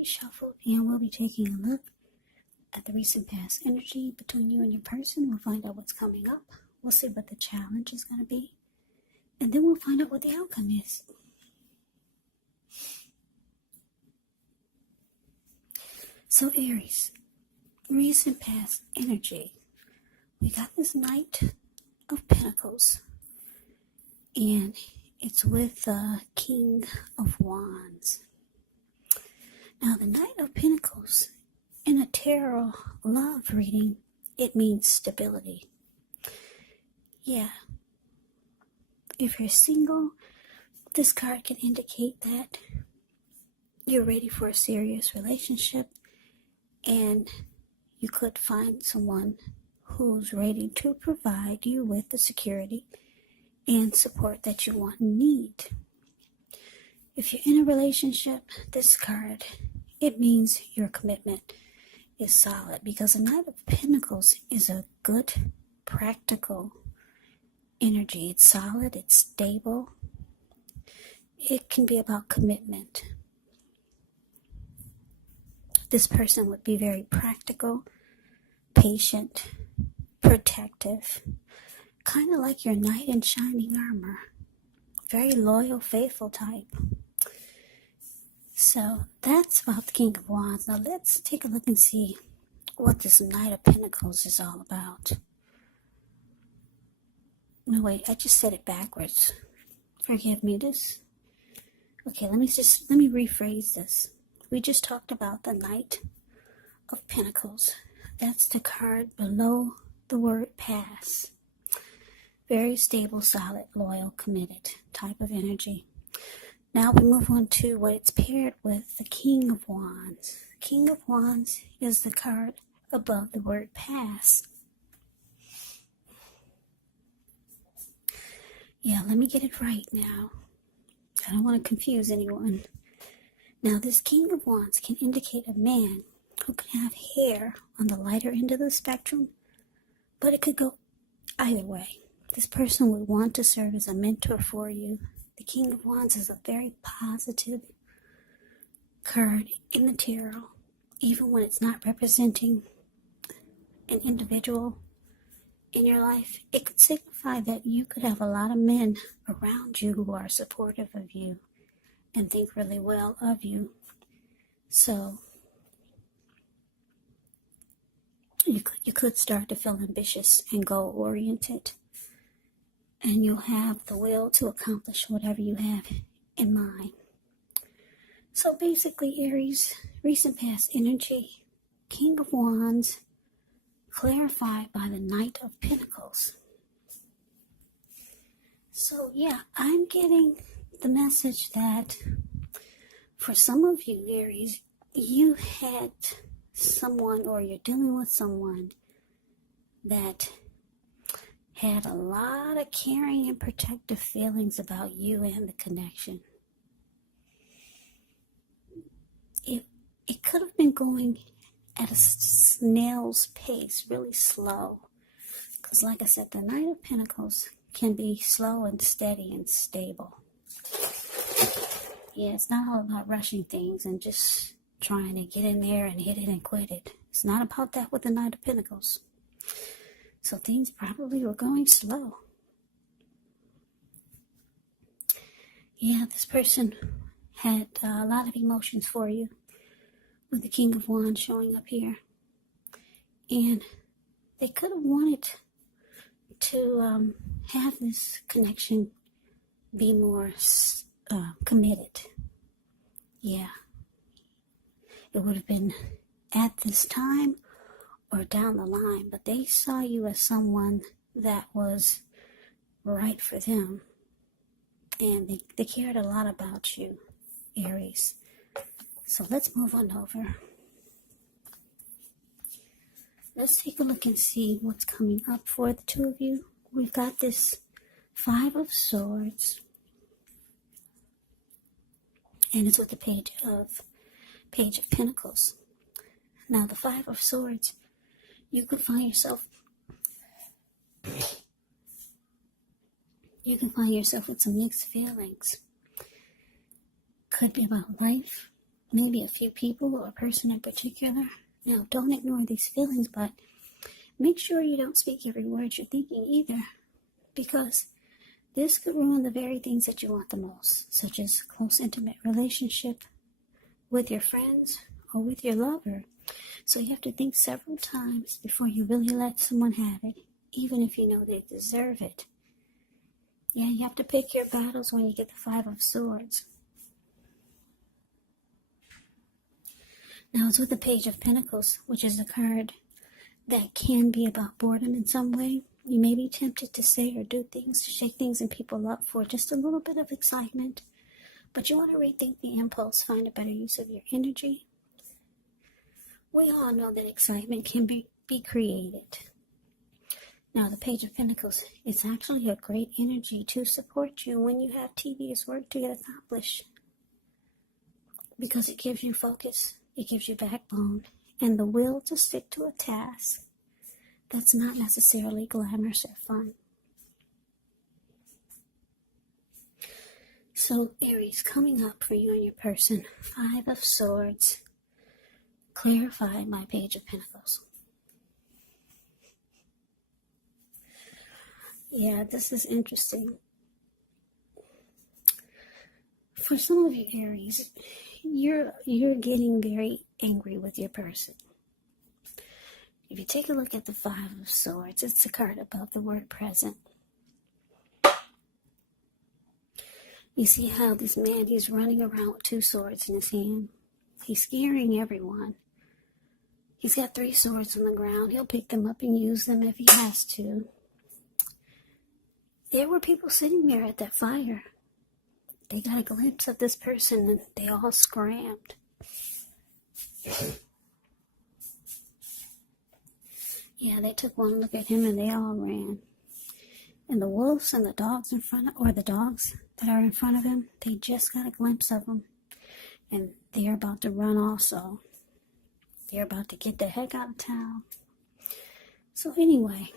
already shuffled, and we'll be taking a look at the recent past energy between you and your person. We'll find out what's coming up. We'll see what the challenge is going to be. And then we'll find out what the outcome is. So Aries, recent past energy. We got this Knight of Pentacles. And it's with the King of Wands. Now the Knight of Pentacles in a tarot love reading, it means stability. Yeah. If you're single, this card can indicate that you're ready for a serious relationship and you could find someone who's ready to provide you with the security and support that you want and need. If you're in a relationship, this card, it means your commitment is solid, because the Knight of Pentacles is a good, practical energy. It's solid, it's stable. It can be about commitment. This person would be very practical, patient, protective, kind of like your knight in shining armor. Very loyal, faithful type. So that's about the King of Wands. Now let's take a look and see what this Knight of Pentacles is all about. No, wait, I just said it backwards. Forgive me. Okay, let me rephrase this. We just talked about the Knight of Pentacles. That's the card below the word pass. Very stable, solid, loyal, committed type of energy. Now we move on to what it's paired with, the King of Wands. The King of Wands is the card above the word pass. Yeah, let me get it right now. I don't want to confuse anyone. Now this King of Wands can indicate a man who can have hair on the lighter end of the spectrum, but it could go either way. This person would want to serve as a mentor for you. The King of Wands is a very positive card in the tarot, even when it's not representing an individual in your life. It could signify that you could have a lot of men around you who are supportive of you and think really well of you. So you could start to feel ambitious and goal-oriented, and you'll have the will to accomplish whatever you have in mind. So basically, Aries, recent past energy, King of Wands, clarified by the Knight of Pentacles. So yeah, I'm getting the message that for some of you, Aries, you had someone, or you're dealing with someone that had a lot of caring and protective feelings about you and the connection. It could have been going at a snail's pace, really slow. Because like I said, the Knight of Pentacles can be slow and steady and stable. Yeah, it's not all about rushing things and just trying to get in there and hit it and quit it. It's not about that with the Knight of Pentacles. So things probably were going slow. Yeah, this person had a lot of emotions for you, with the King of Wands showing up here. And they could have wanted to have this connection be more committed. Yeah. It would have been at this time or down the line, but they saw you as someone that was right for them. And they cared a lot about you, Aries. So let's move on over. Let's take a look and see what's coming up for the two of you. We've got this Five of Swords, and it's with the Page of Pentacles. Now the Five of Swords, you could find yourself with some mixed feelings. Could be about life, maybe a few people or a person in particular. Now, don't ignore these feelings, but make sure you don't speak every word you're thinking either, because this could ruin the very things that you want the most, such as close, intimate relationship with your friends or with your lover. So you have to think several times before you really let someone have it, even if you know they deserve it. Yeah, you have to pick your battles when you get the Five of Swords. Now it's with the Page of Pentacles, which is a card that can be about boredom in some way. You may be tempted to say or do things to shake things and people up for just a little bit of excitement, but you want to rethink the impulse, find a better use of your energy. We all know that excitement can be created. Now, the Page of Pentacles, it's actually a great energy to support you when you have tedious work to get accomplished, because it gives you focus, it gives you backbone, and the will to stick to a task that's not necessarily glamorous or fun. So, Aries, coming up for you and your person, Five of Swords, clarify my Page of Pentacles. Yeah, this is interesting. For some of you Aries, you're getting very angry with your person. If you take a look at the Five of Swords, it's a card about the word present. You see how this man, he's running around with two swords in his hand. He's scaring everyone. He's got 3 swords on the ground. He'll pick them up and use them if he has to. There were people sitting there at that fire. They got a glimpse of this person and they all scrammed. Yeah, they took one look at him and they all ran. And the wolves and the dogs in front of, or the dogs that are in front of him, they just got a glimpse of him. And they're about to run also. They're about to get the heck out of town. So anyway,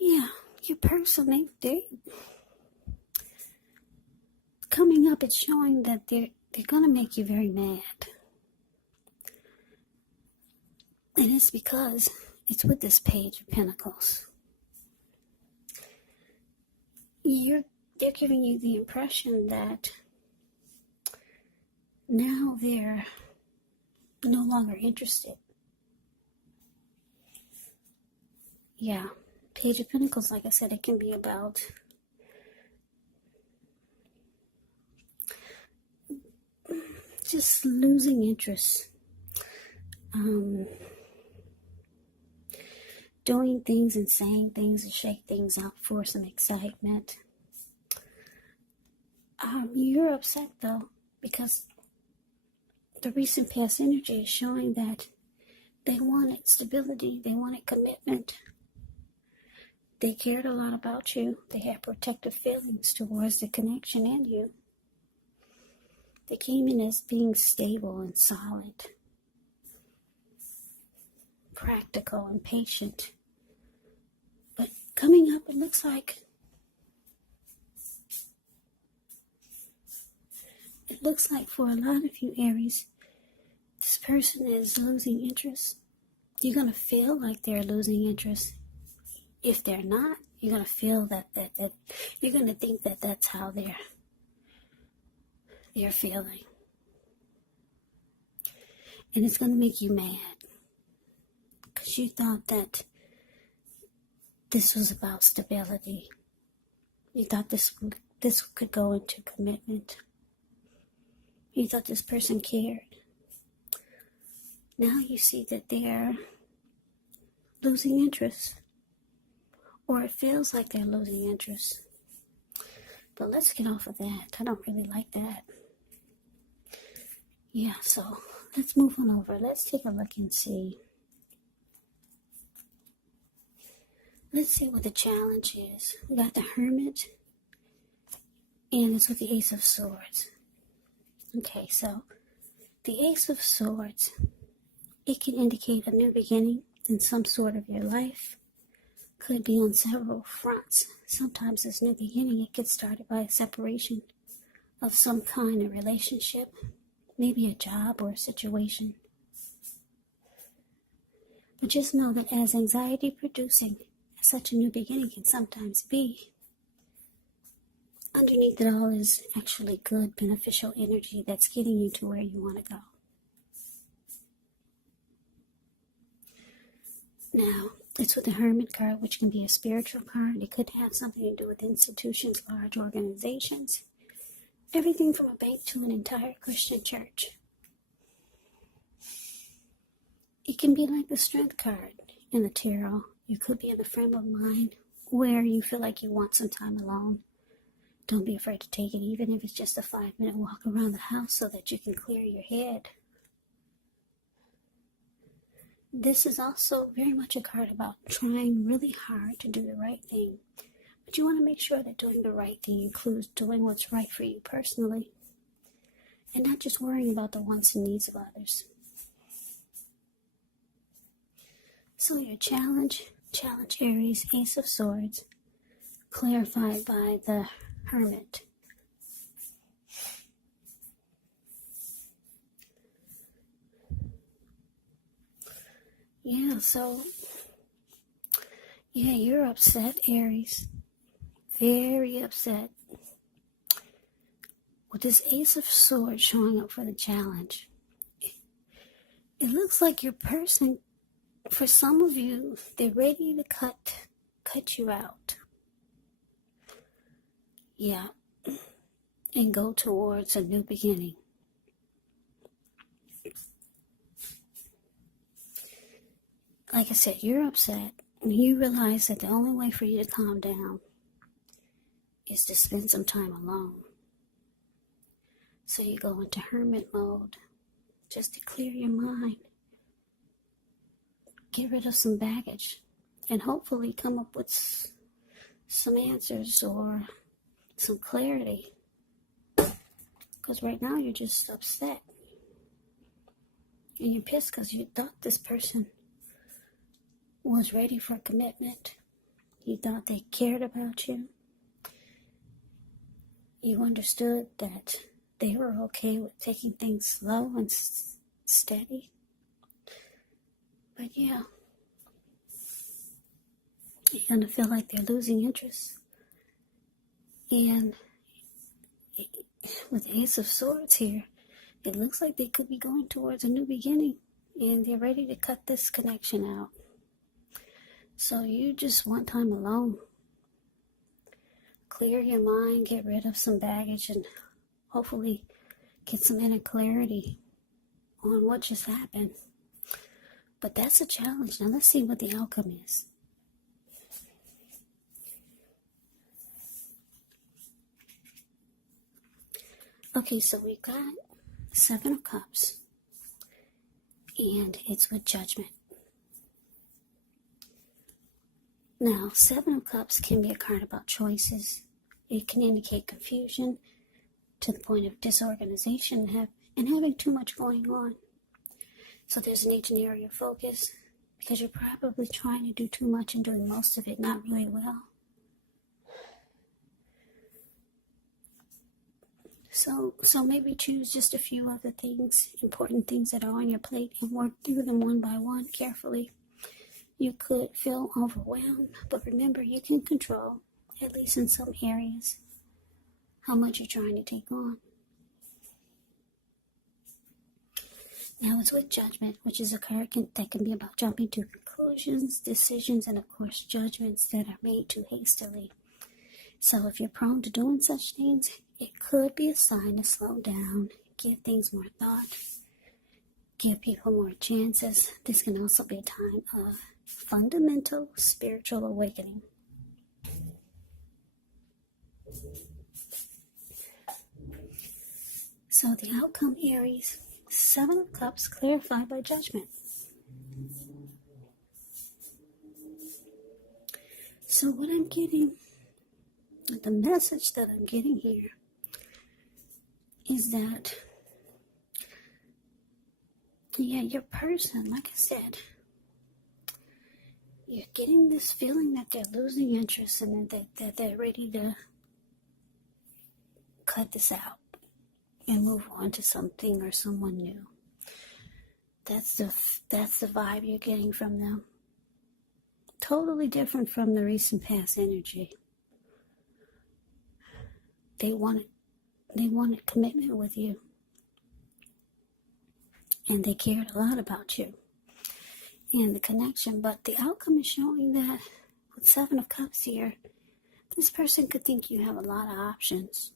yeah, your person, they coming up, it's showing that they're going to make you very mad. And it's because it's with this Page of Pentacles. They're giving you the impression that now they're no longer interested. Yeah, Page of Pentacles, like I said, it can be about just losing interest. Doing things and saying things and shake things out for some excitement. You're upset though, because the recent past energy is showing that they wanted stability, they wanted commitment. They cared a lot about you. They had protective feelings towards the connection and you. They came in as being stable and solid, practical and patient. But coming up, it looks like for a lot of you Aries, this person is losing interest. You're going to feel like they're losing interest. If they're not, you're going to feel that you're going to think that that's how they're feeling. And it's going to make you mad, because you thought that this was about stability. You thought this could go into commitment. You thought this person cared. Now you see that they're losing interest. Or it feels like they're losing interest. But let's get off of that. I don't really like that. Yeah, so let's move on over. Let's take a look and see. Let's see what the challenge is. We got the Hermit. And it's with the Ace of Swords. Okay, so the Ace of Swords, it can indicate a new beginning in some sort of your life. Could be on several fronts. Sometimes this new beginning, it gets started by a separation of some kind of relationship, maybe a job or a situation. But just know that as anxiety producing as such a new beginning can sometimes be, underneath it all is actually good, beneficial energy that's getting you to where you want to go. Now, it's with the Hermit card, which can be a spiritual card. It could have something to do with institutions, large organizations, everything from a bank to an entire Christian church. It can be like the Strength card in the tarot. You could be in a frame of mind where you feel like you want some time alone. Don't be afraid to take it, even if it's just a 5-minute walk around the house so that you can clear your head. This is also very much a card about trying really hard to do the right thing. But you want to make sure that doing the right thing includes doing what's right for you personally, and not just worrying about the wants and needs of others. So your challenge Aries, Ace of Swords, clarified by the Hermit. Yeah, you're upset, Aries. Very upset. With this Ace of Swords showing up for the challenge. It looks like your person, for some of you, they're ready to cut you out. Yeah. And go towards a new beginning. Like I said, you're upset, and you realize that the only way for you to calm down is to spend some time alone. So you go into hermit mode just to clear your mind, get rid of some baggage, and hopefully come up with some answers or some clarity. Because right now you're just upset. And you're pissed because you thought this person was ready for commitment. You thought they cared about you. You understood that they were okay with taking things slow and steady. But yeah, you're going to feel like they're losing interest. And with the Ace of Swords here, it looks like they could be going towards a new beginning. And they're ready to cut this connection out. So you just want time alone. Clear your mind, get rid of some baggage, and hopefully get some inner clarity on what just happened. But that's a challenge. Now let's see what the outcome is. Okay, so we've got 7 of Cups, and it's with Judgment. Now, 7 of Cups can be a card about choices. It can indicate confusion to the point of disorganization and having too much going on. So there's a need to narrow your focus because you're probably trying to do too much and doing most of it not really well. So maybe choose just a few of the things, important things that are on your plate, and work through them one by one carefully. You could feel overwhelmed, but remember, you can control, at least in some areas, how much you're trying to take on. Now it's with Judgment, which is a card that can be about jumping to conclusions, decisions, and of course judgments that are made too hastily. So if you're prone to doing such things, it could be a sign to slow down, give things more thought, give people more chances. This can also be a time of fundamental spiritual awakening. So the outcome, Aries, 7 of Cups clarified by Judgment. So what I'm getting, the message that I'm getting here is that, your person, like I said, you're getting this feeling that they're losing interest and that they're ready to cut this out. and move on to something or someone new. That's the vibe you're getting from them. Totally different from the recent past energy. They wanted commitment with you. And they cared a lot about you and the connection. But the outcome is showing that with 7 of Cups here, this person could think you have a lot of options.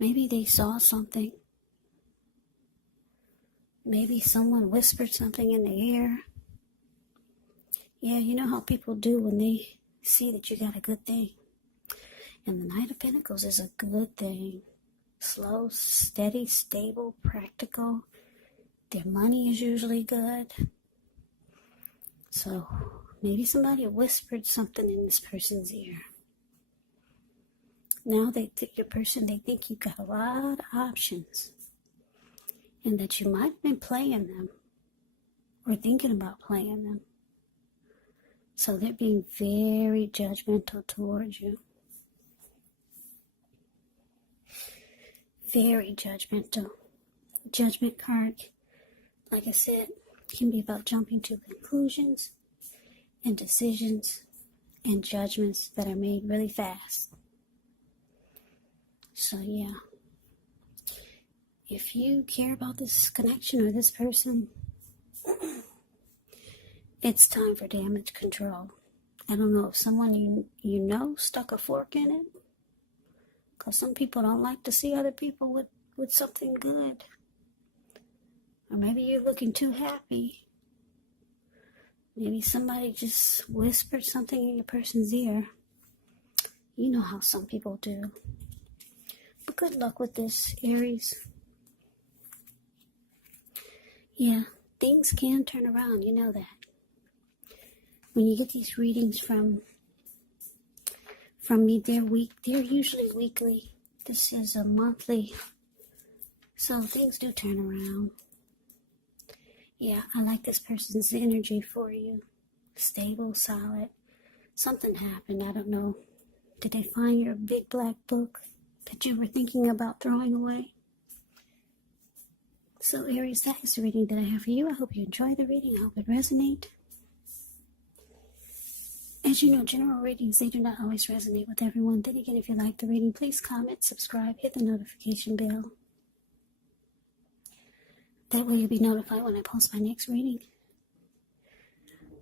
Maybe they saw something. Maybe someone whispered something in their ear. Yeah, you know how people do when they see that you got a good thing. And the Knight of Pentacles is a good thing. Slow, steady, stable, practical. Their money is usually good. So maybe somebody whispered something in this person's ear. Now they think they think you've got a lot of options. And that you might have been playing them. Or thinking about playing them. So they're being very judgmental towards you. Very judgmental. Judgment card, like I said, can be about jumping to conclusions and decisions and judgments that are made really fast. So yeah, if you care about this connection or this person, it's time for damage control. I don't know if someone you know stuck a fork in it. Because some people don't like to see other people with something good. Or maybe you're looking too happy. Maybe somebody just whispered something in your person's ear. You know how some people do. But good luck with this, Aries. Yeah, things can turn around, you know that. When you get these readings from me, they're usually weekly. This is a monthly. So things do turn around. Yeah, I like this person's energy for you. Stable, solid. Something happened, I don't know. Did they find your big black book that you were thinking about throwing away? So Aries, that is the reading that I have for you. I hope you enjoy the reading. I hope it resonates. As you know, general readings, they do not always resonate with everyone. Then again, if you like the reading, please comment, subscribe, hit the notification bell. That way you'll be notified when I post my next reading.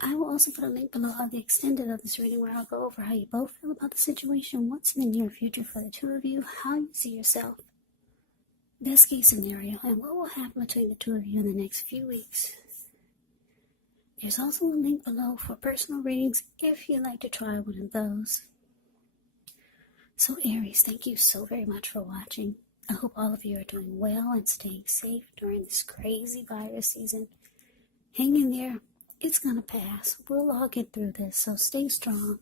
I will also put a link below of the extended of this reading where I'll go over how you both feel about the situation, what's in the near future for the two of you, how you see yourself, best case scenario, and what will happen between the two of you in the next few weeks. There's also a link below for personal readings if you'd like to try one of those. So Aries, thank you so very much for watching. I hope all of you are doing well and staying safe during this crazy virus season. Hang in there. It's going to pass. We'll all get through this, so stay strong.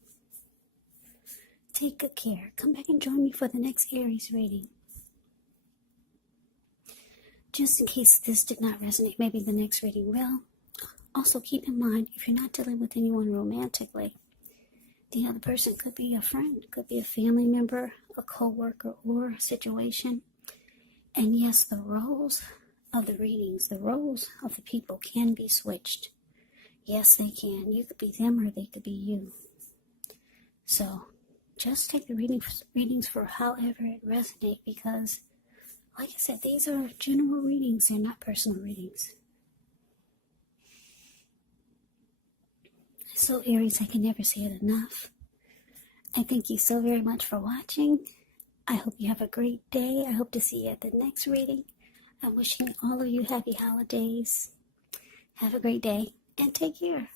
Take good care. Come back and join me for the next Aries reading. Just in case this did not resonate, maybe the next reading will. Also, keep in mind, if you're not dealing with anyone romantically, the other person could be a friend, could be a family member, a co-worker, or a situation. And yes, the roles of the readings, the roles of the people can be switched. Yes, they can. You could be them or they could be you. So, just take the readings for however it resonates because, like I said, these are general readings. They're not personal readings. So Aries, I can never say it enough. I thank you so very much for watching. I hope you have a great day. I hope to see you at the next reading. I'm wishing all of you happy holidays. Have a great day and take care.